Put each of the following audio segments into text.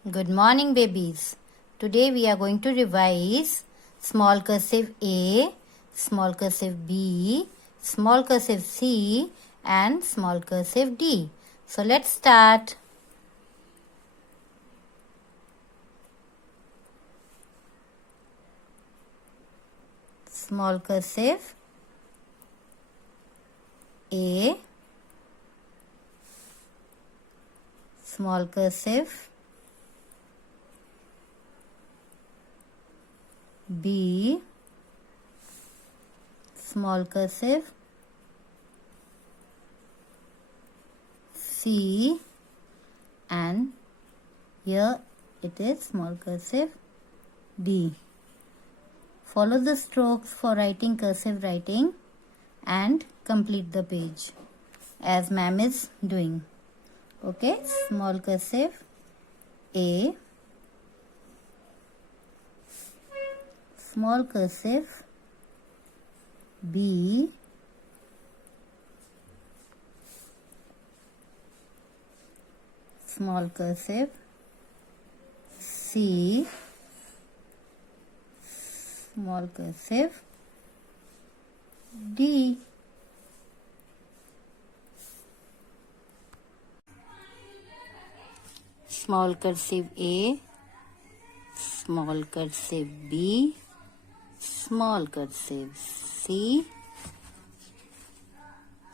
Good morning, babies. Today we are going to revise small cursive A, small cursive B, small cursive C and small cursive D. So let's start. Small cursive A, small cursive B, small cursive C, and here it is small cursive D. Follow the strokes for writing cursive writing and complete the page as ma'am is doing. Okay, small cursive A, small cursive B, small cursive C, small cursive D. Small cursive A, small cursive B, small cursive C,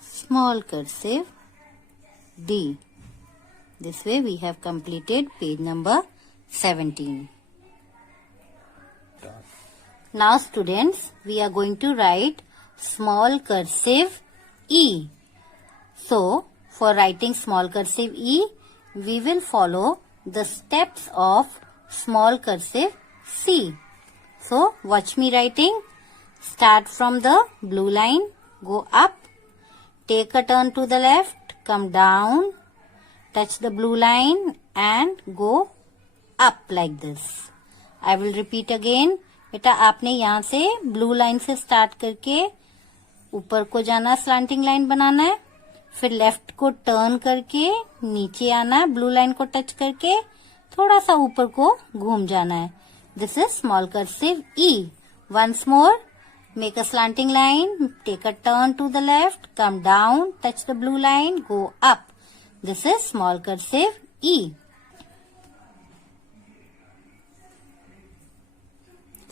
small cursive D. This way we have completed page number 17. Now students, we are going to write small cursive E. So, for writing small cursive E, we will follow the steps of small cursive C. So, watch me writing. Start from the blue line, go up, take a turn to the left, come down, touch the blue line and go up like this. I will repeat again. बेटा आपने यहाँ से blue line से start करके ऊपर को जाना, slanting line बनाना है, फिर लेफ्ट को टर्न करके नीचे आना है, ब्लू लाइन को टच करके थोड़ा सा ऊपर को घूम जाना है. This is small cursive E. Once more, make a slanting line, take a turn to the left, come down, touch the blue line, go up. This is small cursive E.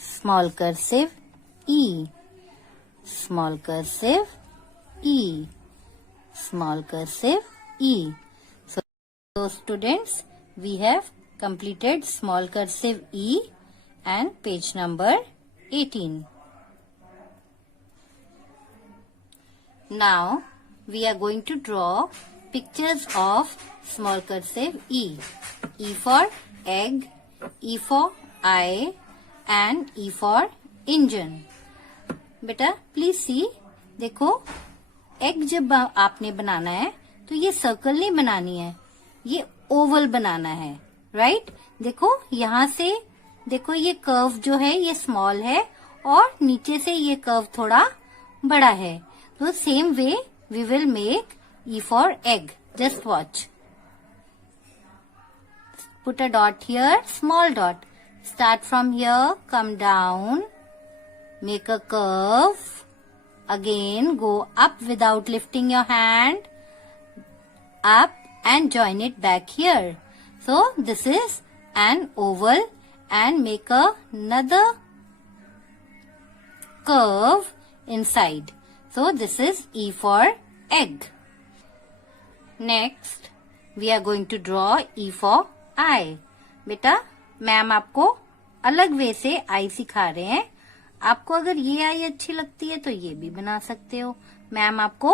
Small cursive E, small cursive E, small cursive E. So students, we have completed small cursive E and page number 18. Now we are going to draw pictures of small cursive E. E for egg, E for eye and E for engine. बेटा please see, देखो egg जब आपने बनाना है तो ये circle नहीं बनानी है, ये ओवल बनाना है. राइट? देखो यहाँ से, देखो ये कर्व जो है ये स्मॉल है और नीचे से ये कर्व थोड़ा बड़ा है. तो same way we will make E for egg. Just watch. Put a dot here, small dot. Start from here, come down, make a curve, again go up without lifting your hand, up and join it back here. So this is an oval and make another curve inside. So this is E for egg. Next, we are going to draw E for eye. बेटा ma'am आपको अलग वे से आई सिखा रहे हैं. आपको अगर ये आई अच्छी लगती है तो ये भी बना सकते हो. मैम आपको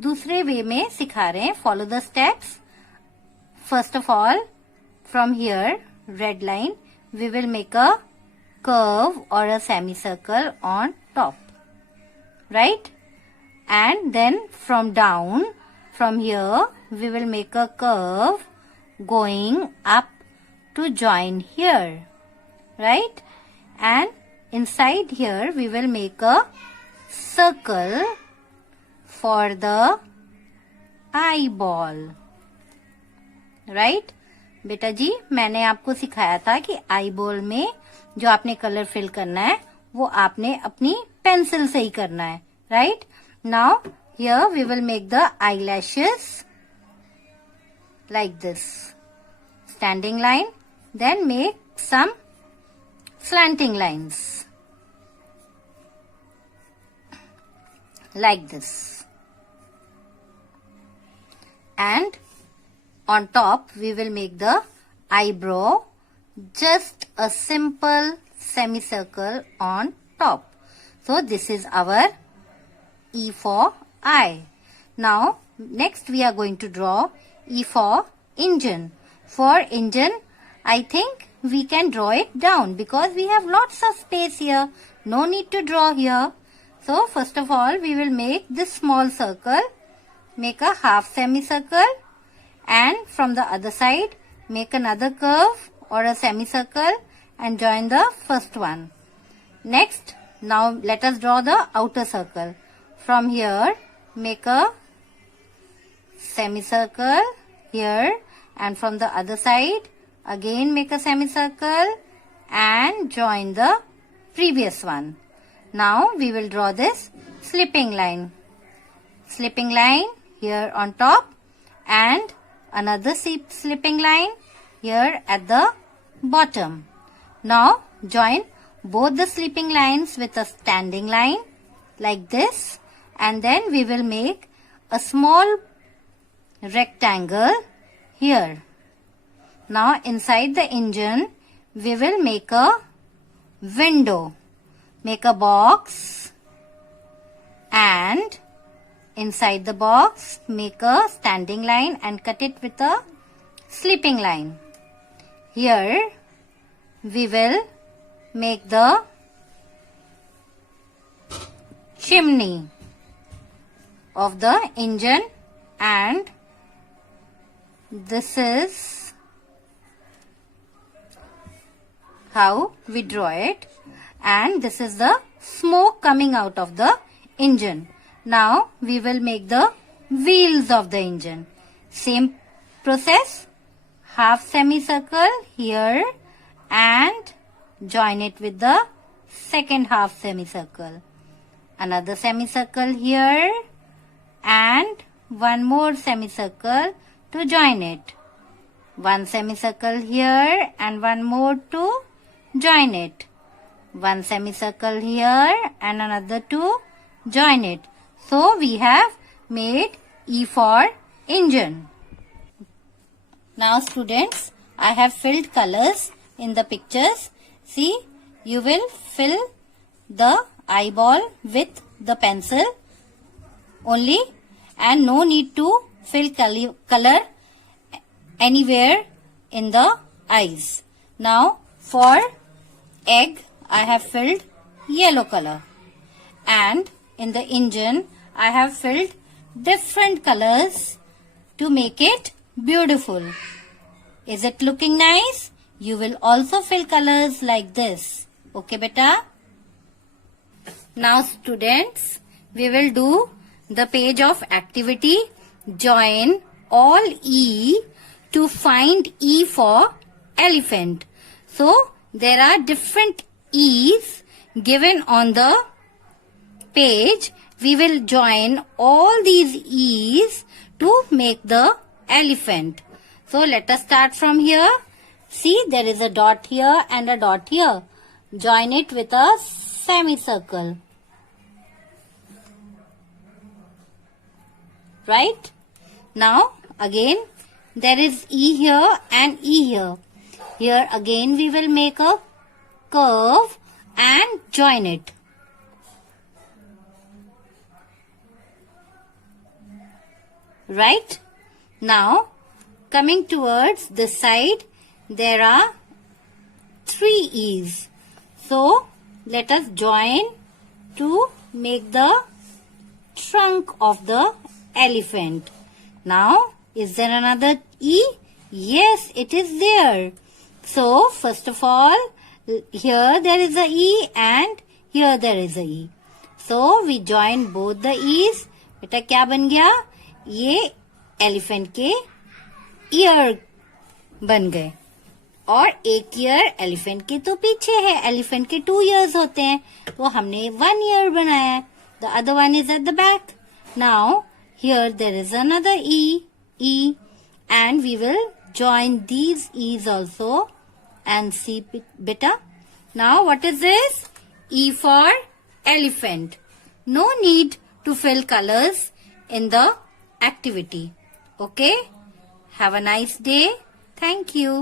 दूसरे वे में सिखा रहे हैं. Follow the steps. First of all, from here red line we will make a curve और a semi circle on top. Right? And then from down, from here we will make a curve going up to join here, right? And inside here we will make a circle for the eyeball, right? बेटा जी मैंने आपको सिखाया था कि eye ball में जो आपने colour fill करना है वो आपने अपनी पेंसिल से ही करना है, right? Now here we will make the eyelashes like this, standing line, then make some slanting lines like this, and on top we will make the eyebrow, just a simple semicircle on top. So this is our E for eye. Now next we are going to draw E for engine. For engine, I think we can draw it down because we have lots of space here. No need to draw here. So first of all, we will make this small circle, make a half semicircle, and from the other side, make another curve or a semicircle and join the first one. Next, now let us draw the outer circle. From here, make a semicircle here, and from the other side again make a semicircle and join the previous one. Now we will draw this slipping line here on top and another slipping line here at the bottom. Now join both the slipping lines with a standing line like this, and then we will make a small rectangle here. Now inside the engine we will make a window, make a box, and inside the box make a standing line and cut it with a slipping line. Here we will make the chimney of the engine, and this is how we draw it, and this is the smoke coming out of the engine. Now we will make the wheels of the engine. Same process, half semicircle here and join it with the second half semicircle. Another semicircle here and one more semicircle to join it. One semicircle here and one more to join it. One semicircle here and another to join it. So we have made E for engine. Now students, I have filled colors in the pictures. See, you will fill the eyeball with the pencil only, and no need to fill color anywhere in the eyes. Now for egg I have filled yellow color, and in the engine I have filled different colors to make it beautiful. Is it looking nice? You will also fill colors like this. Okay beta? Now students, we will do the page of activity. Join all E to find E for elephant. So there are different E's given on the page. We will join all these E's to make the elephant. So let us start from here. See, there is a dot here and a dot here. Join it with a semicircle. Right? Now again there is E here and E here. Here again we will make a curve and join it. Right? Now coming towards this side, there are 3 E's. So let us join to make the trunk of the elephant. Now, is there another E? Yes, it is there. So, first of all, here there is a E and here there is a E. So, we join both the E's. बेटा क्या बन गया? ये elephant के ear बन गए। और एक ईयर एलिफेंट के तो पीछे है, एलिफेंट के 2 ईयर्स होते हैं, तो हमने 1 ईयर बनाया है। The other one is at the back. Now here there is another E and we will join these e's also and see beta. Now what is this? E for elephant. No need to fill colors in the activity. Okay? Have a nice day. Thank you.